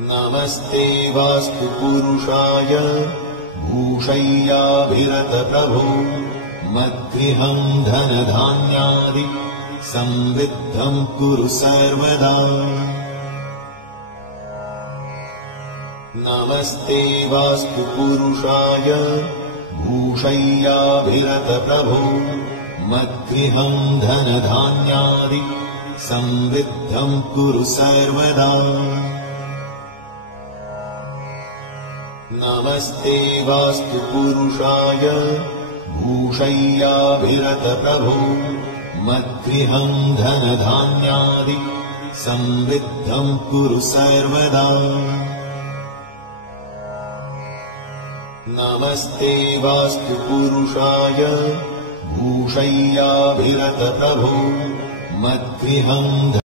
नमस्ते वास्तु पुरुषाय भूषय्याभिरतप्रभो मद्गृहम् धनधान्यादि समृद्धम् कुरु सर्वदा। नमस्ते वास्तु पुरुषाय भूषय्याभिरतप्रभो मद्गृहम् धनधान्यादि समृद्धम् कुरु सर्वदा। नमस्ते वास्तु पुरुषाय भूषय्याभिरतप्रभो मद्गृहम् धनधान्यादि समृद्धम् कुरु सर्वदा। नमस्ते वास्तु पुरुषाय भूषय्याभिरतप्रभो मद्गृहम्